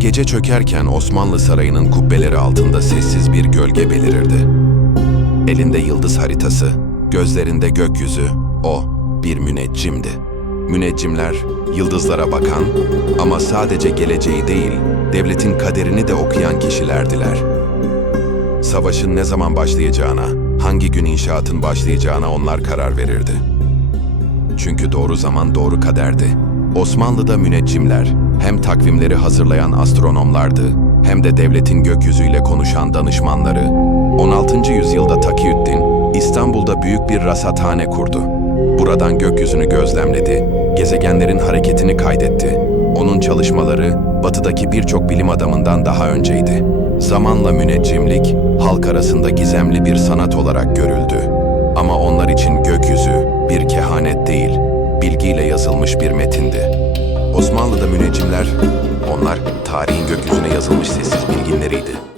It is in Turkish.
Gece çökerken Osmanlı Sarayı'nın kubbeleri altında sessiz bir gölge belirirdi. Elinde yıldız haritası, gözlerinde gökyüzü, o bir müneccimdi. Müneccimler, yıldızlara bakan ama sadece geleceği değil, devletin kaderini de okuyan kişilerdiler. Savaşın ne zaman başlayacağına, hangi gün inşaatın başlayacağına onlar karar verirdi. Çünkü doğru zaman doğru kaderdi. Osmanlı'da müneccimler hem takvimleri hazırlayan astronomlardı hem de devletin gökyüzüyle konuşan danışmanları. 16. yüzyılda Takiyüddin İstanbul'da büyük bir rasathane kurdu. Buradan gökyüzünü gözlemledi, gezegenlerin hareketini kaydetti. Onun çalışmaları batıdaki birçok bilim adamından daha önceydi. Zamanla müneccimlik halk arasında gizemli bir sanat olarak görüldü. Bilgiyle yazılmış bir metindi. Osmanlı'da müneccimler, onlar tarihin gökyüzüne yazılmış sessiz bilginleriydi.